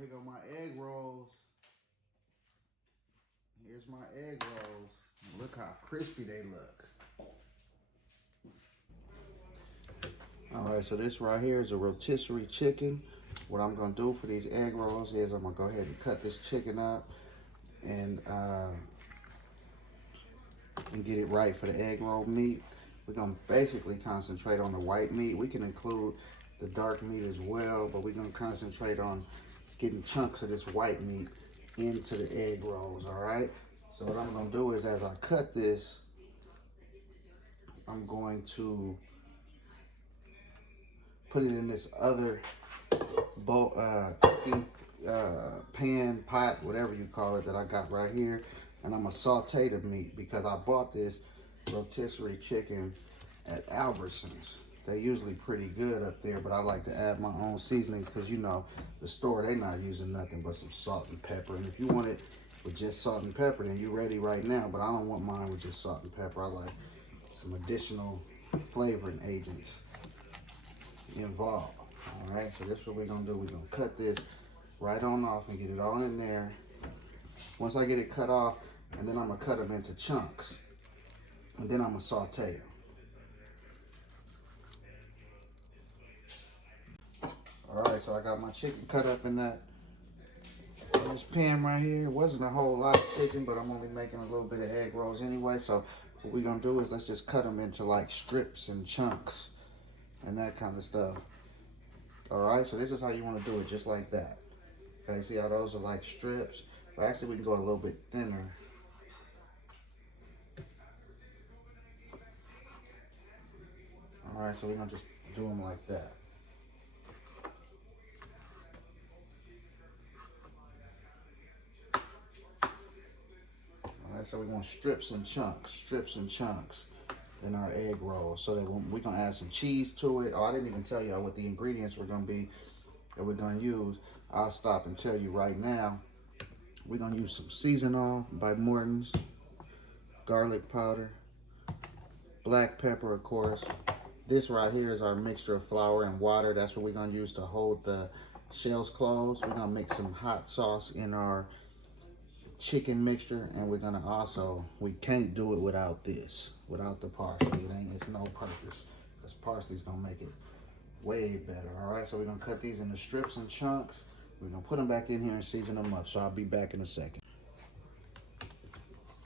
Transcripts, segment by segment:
here go my egg rolls. Here's my egg rolls. Look how crispy they look. All right, so this right here is a rotisserie chicken. What I'm gonna do for these egg rolls is I'm gonna go ahead and cut this chicken up and get it right for the egg roll meat. We're gonna basically concentrate on the white meat. We can include the dark meat as well, but we're gonna concentrate on getting chunks of this white meat into the egg rolls, all right? So what I'm gonna do is as I cut this, I'm going to put it in this other bowl, pan, pot, whatever you call it, that I got right here. And I'm gonna saute the meat because I bought this rotisserie chicken at Albertsons. They're usually pretty good up there, but I like to add my own seasonings because, you know, the store, they not using nothing but some salt and pepper. And if you want it with just salt and pepper, then you're ready right now. But I don't want mine with just salt and pepper. I like some additional flavoring agents involved. All right, so this is what we're gonna do. We're gonna cut this right on off and get it all in there. Once I get it cut off, and then I'm gonna cut them into chunks, and then I'm gonna saute them. All right, so I got my chicken cut up in this pan right here. It wasn't a whole lot of chicken, but I'm only making a little bit of egg rolls anyway. So what we're gonna do is let's just cut them into like strips and chunks and that kind of stuff. All right, so this is how you want to do it, just like that. Okay, see how those are like strips? But actually, we can go a little bit thinner. All right, so we're gonna just do them like that. All right, so we want strips and chunks in our egg rolls. So that we're gonna add some cheese to it. Oh, I didn't even tell you what the ingredients were gonna be that we're gonna use. I'll stop and tell you right now. We're gonna use some Season-All by Morton's, garlic powder, black pepper, of course. This right here is our mixture of flour and water. That's what we're gonna use to hold the shells closed. We're gonna mix some hot sauce in our chicken mixture, and we're gonna also, we can't do it without this, without the parsley. It's no purpose, because parsley's gonna make it way better. All right, so we're gonna cut these into strips and chunks. We're gonna put them back in here and season them up. So I'll be back in a second.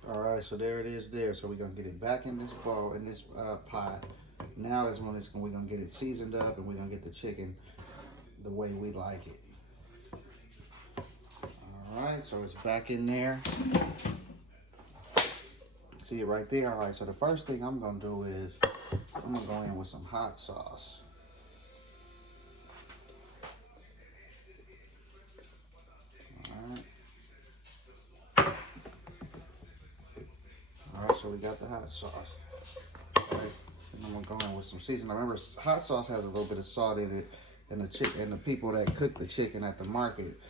All right, so there it is there. So we're gonna get it back in this bowl, in this pot. Now is when we're gonna get it seasoned up, and we're gonna get the chicken the way we like it. All right, so it's back in there. See it right there? All right, so the first thing I'm gonna do is I'm gonna go in with some hot sauce. All right, so we got the hot sauce. All right, and I'm gonna go in with some seasoning. Remember, hot sauce has a little bit of salt in it, and the people that cook the chicken at the market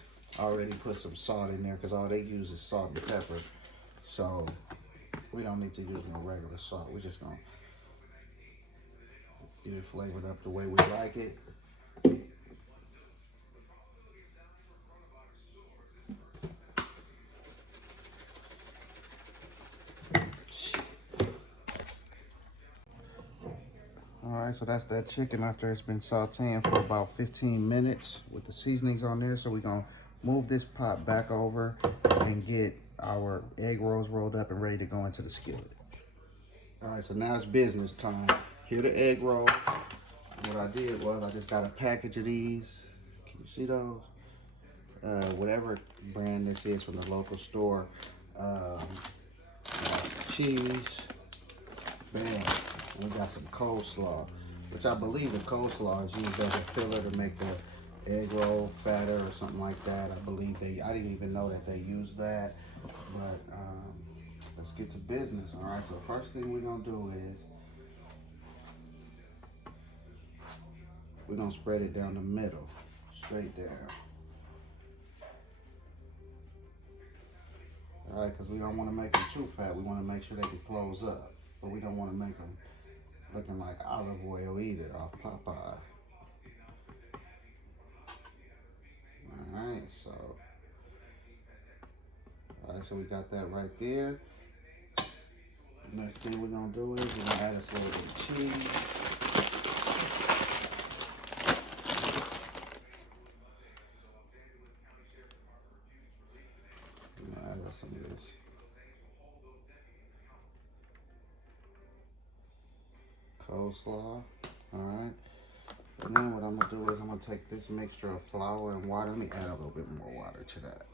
already put some salt in there because all they use is salt and pepper. So we don't need to use no regular salt. We're just gonna get it flavored up the way we like it. All right, so that's that chicken after it's been sauteing for about 15 minutes with the seasonings on there. So we're gonna move this pot back over and get our egg rolls rolled up and ready to go into the skillet. All right, so now it's business time. Here the egg roll. What I did was I just got a package of these. Can you see those? Whatever brand this is from the local store. Cheese. Bam. And we got some coleslaw, which I believe the coleslaw is used as a filler to make the egg roll fatter or something like that. I believe I didn't even know that they use that. But let's get to business. All right, so the first thing we're gonna do is we're gonna spread it down the middle, straight down. All right, because we don't want to make them too fat. We want to make sure they can close up, but we don't want to make them looking like olive oil either off Popeye. All right, so right, so we got that right there. Next thing we're gonna do is we're gonna add us a little bit of cheese. We're gonna add us some of this coleslaw. Alright. And then what I'm gonna do is I'm gonna take this mixture of flour and water. Let me add a little bit more water to that.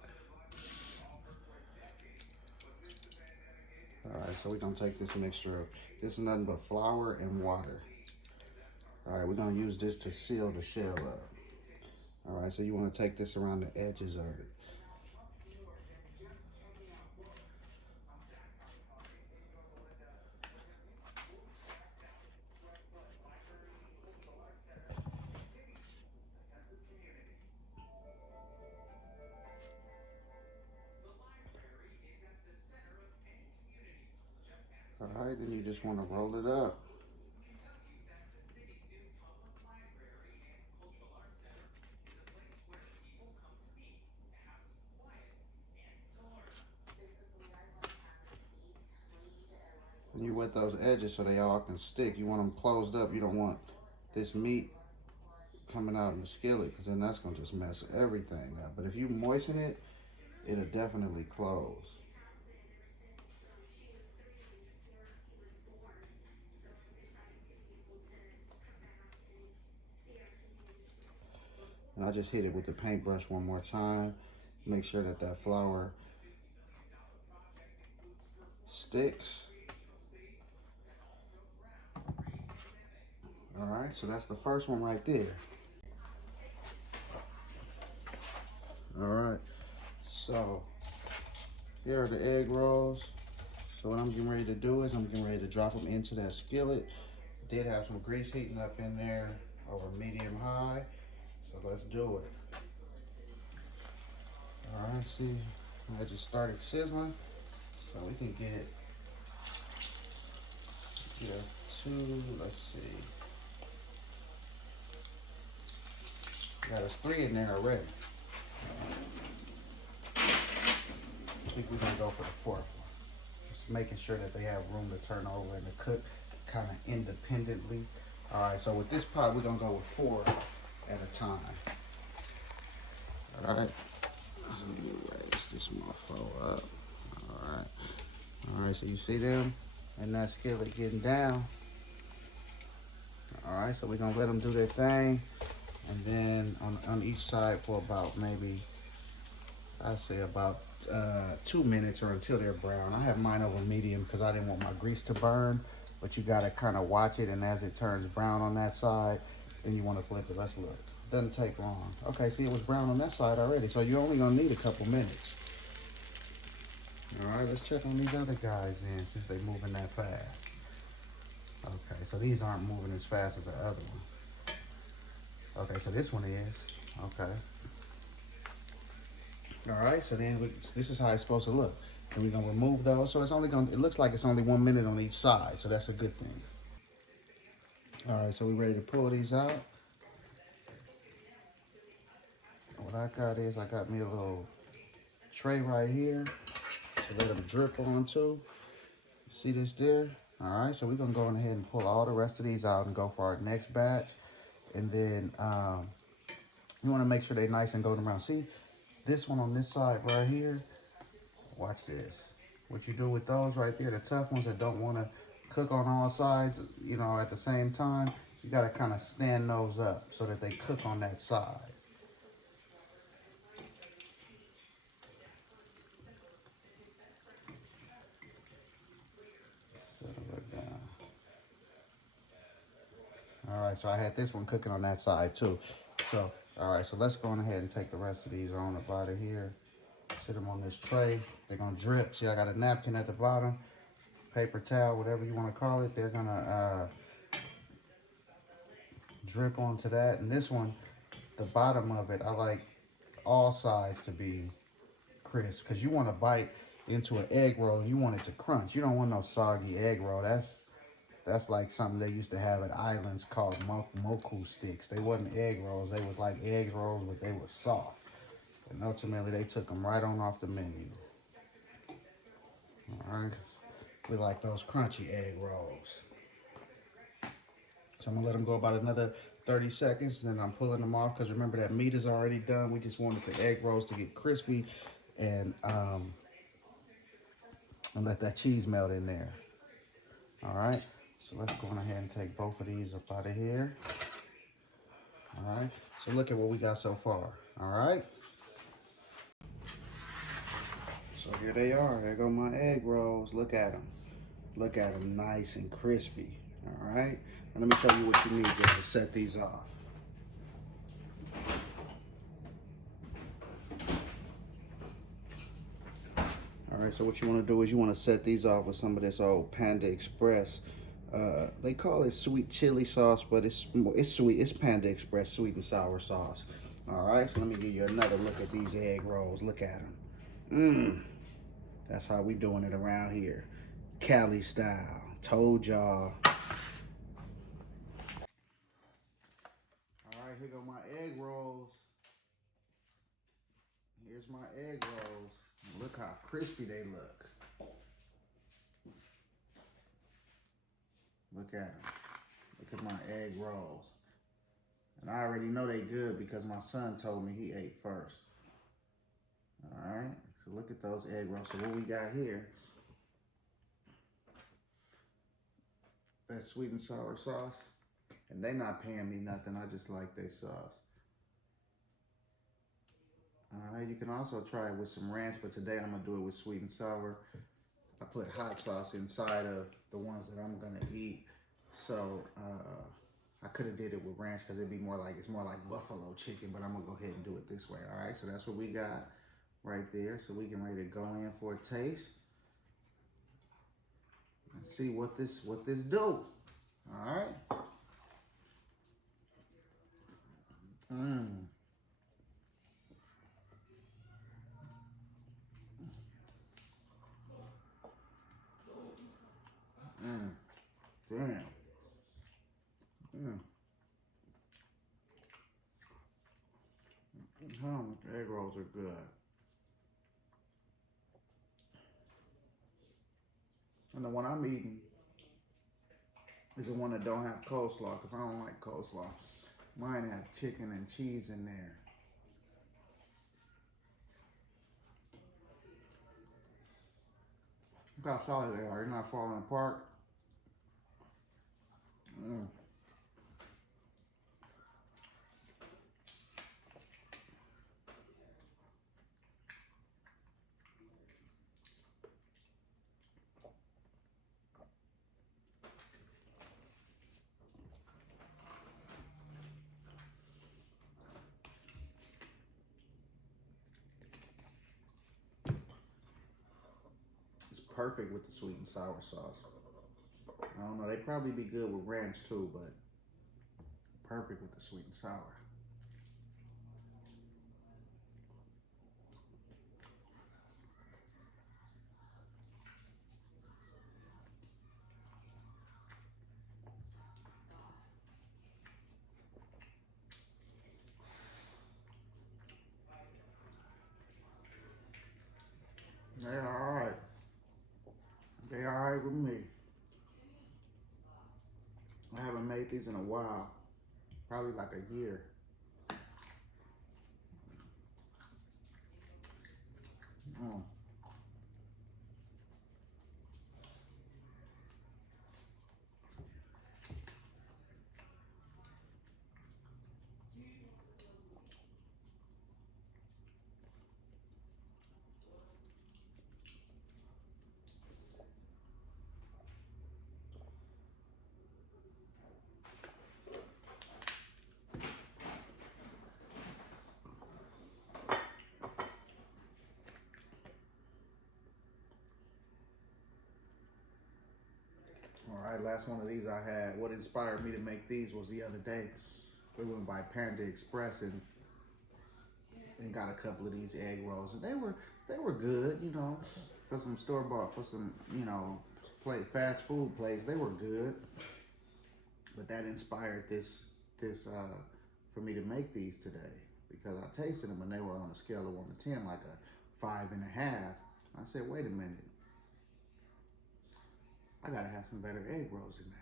Alright, so we're gonna take this mixture of, this is nothing but flour and water. Alright, we're gonna use this to seal the shell up. Alright, so you wanna take this around the edges of it. Alright, then you just wanna roll it up. And you wet those edges so they all can stick. You want them closed up. You don't want this meat coming out in the skillet, because then that's gonna just mess everything up. But if you moisten it, it'll definitely close. And I just hit it with the paintbrush one more time. Make sure that that flour sticks. All right, so that's the first one right there. All right, so here are the egg rolls. So what I'm getting ready to do is I'm getting ready to drop them into that skillet. Did have some grease heating up in there over medium high. So let's do it. All right, see, I just started sizzling. So we can get two, let's see. Got us 3 in there already. I think we're gonna go for the 4th one. Just making sure that they have room to turn over and to cook kind of independently. All right, so with this pot, we're gonna go with 4 at a time. All right, so let me raise this motherfucker up. All right, so you see them and that skillet getting down. All right, so we're gonna let them do their thing. And then on each side for about maybe, I'd say about 2 minutes or until they're brown. I have mine over medium because I didn't want my grease to burn, but you gotta kind of watch it, and as it turns brown on that side, then you wanna flip it. Let's look. Doesn't take long. Okay, see, it was brown on that side already, so you're only gonna need a couple minutes. All right, let's check on these other guys in since they're moving that fast. Okay, so these aren't moving as fast as the other one. Okay, so this one is. Okay. All right, so then this is how it's supposed to look. And we're gonna remove those. So it's only gonna, it looks like it's only 1 minute on each side, so that's a good thing. All right, so we're ready to pull these out. What I got is, I got me a little tray right here to let them drip onto. See this there? All right, so we're gonna go ahead and pull all the rest of these out and go for our next batch. And then you wanna make sure they're nice and golden brown. See, this one on this side right here, watch this. What you do with those right there, the tough ones that don't wanna cook on all sides, you know, at the same time, you gotta kind of stand those up so that they cook on that side. Settle it down. All right, so I had this one cooking on that side too. So, all right, so let's go on ahead and take the rest of these on up out of here. Sit them on this tray. They're gonna drip. See, I got a napkin at the bottom, paper towel, whatever you wanna call it. They're gonna drip onto that. And this one, the bottom of it, I like all sides to be crisp, because you wanna bite into an egg roll and you want it to crunch. You don't want no soggy egg roll. That's like something they used to have at islands called moku sticks. They wasn't egg rolls. They was like egg rolls, but they were soft. And ultimately, they took them right on off the menu. All right, 'cause we like those crunchy egg rolls. So I'm gonna let them go about another 30 seconds, and then I'm pulling them off because remember that meat is already done. We just wanted the egg rolls to get crispy and let that cheese melt in there. All right, so let's go on ahead and take both of these up out of here. All right, so look at what we got so far. All right, so here they are. There go my egg rolls. Look at them. Look at them, nice and crispy. All right, and let me tell you what you need just to set these off. All right, so what you want to do is you want to set these off with some of this old Panda Express. They call it sweet chili sauce, but it's sweet. It's Panda Express sweet and sour sauce. All right, so let me give you another look at these egg rolls. Look at them. That's how we doing it around here, Cali style. Told y'all. All right, here go my egg rolls. Here's my egg rolls. Look how crispy they look. Look at them. Look at my egg rolls. And I already know they good because my son told me he ate first. All right, so look at those egg rolls. So what we got here, that sweet and sour sauce. And they not paying me nothing. I just like their sauce. All right, you can also try it with some ranch, but today I'm gonna do it with sweet and sour. I put hot sauce inside of the ones that I'm gonna eat. So I could have did it with ranch because it'd be more like, it's more like buffalo chicken, but I'm gonna go ahead and do it this way. All right, so that's what we got right there. So we can ready to go in for a taste and see what this do. All right. Mmm. Mmm. Damn. Mmm. The egg rolls are good. And the one I'm eating is the one that don't have coleslaw because I don't like coleslaw. Mine have chicken and cheese in there. Look how solid they are. They're not falling apart. Mm. It's perfect with the sweet and sour sauce. I don't know. They probably be good with ranch too, but perfect with the sweet and sour. They're all right. They all right with me. I haven't made these in a while. Probably like a year. Mm. All right, last one of these I had. What inspired me to make these was the other day. We went by Panda Express and got a couple of these egg rolls, and they were good, you know, for some store bought, for some, you know, fast food place. They were good, but that inspired this for me to make these today because I tasted them and they were on a scale of 1 to 10, like a 5.5. I said, wait a minute. I gotta have some better egg rolls than that.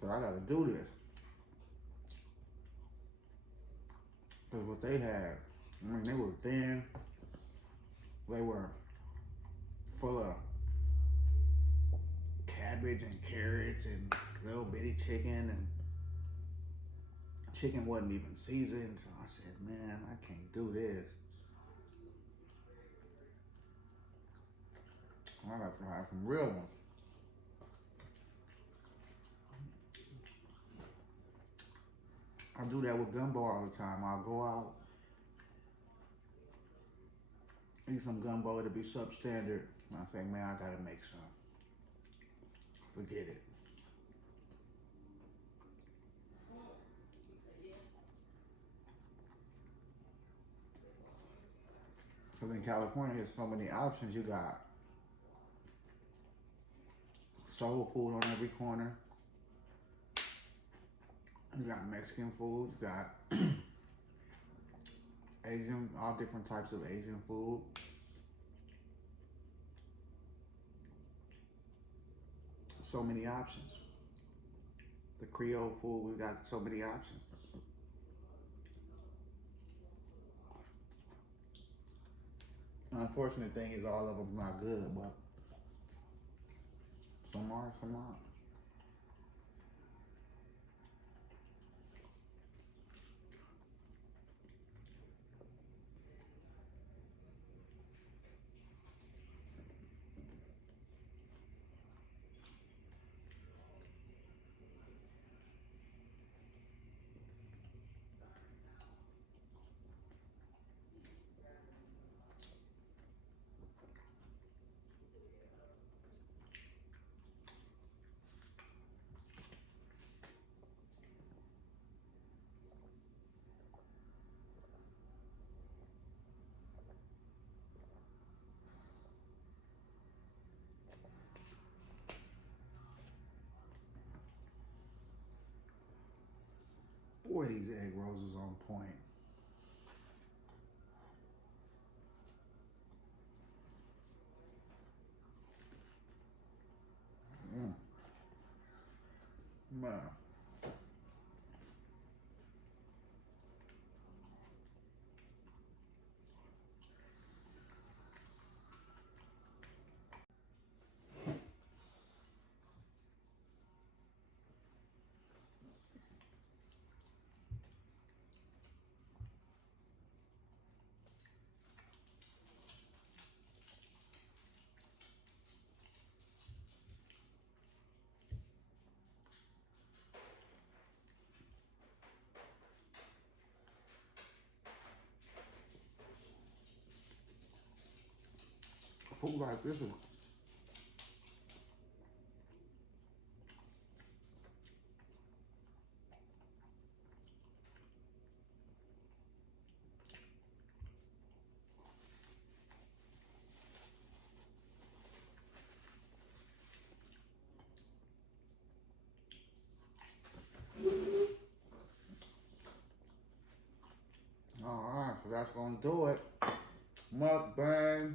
So I gotta do this. Because what they had, I mean, they were thin. They were full of cabbage and carrots and little bitty chicken, and chicken wasn't even seasoned. So I said, man, I can't do this. I got to have some real ones. I do that with gumbo all the time. I'll go out, eat some gumbo, it'll be substandard. And I say, man, I gotta make some. Forget it. Because in California, there's so many options. You got soul food on every corner. You got Mexican food. You got Asian, all different types of Asian food. So many options. The Creole food, we got so many options. The unfortunate thing is all of them not good, but some are, some aren't. Boy, these egg rolls is on point. Mm. Man. Food like this is all right. So that's gonna do it. Mukbang.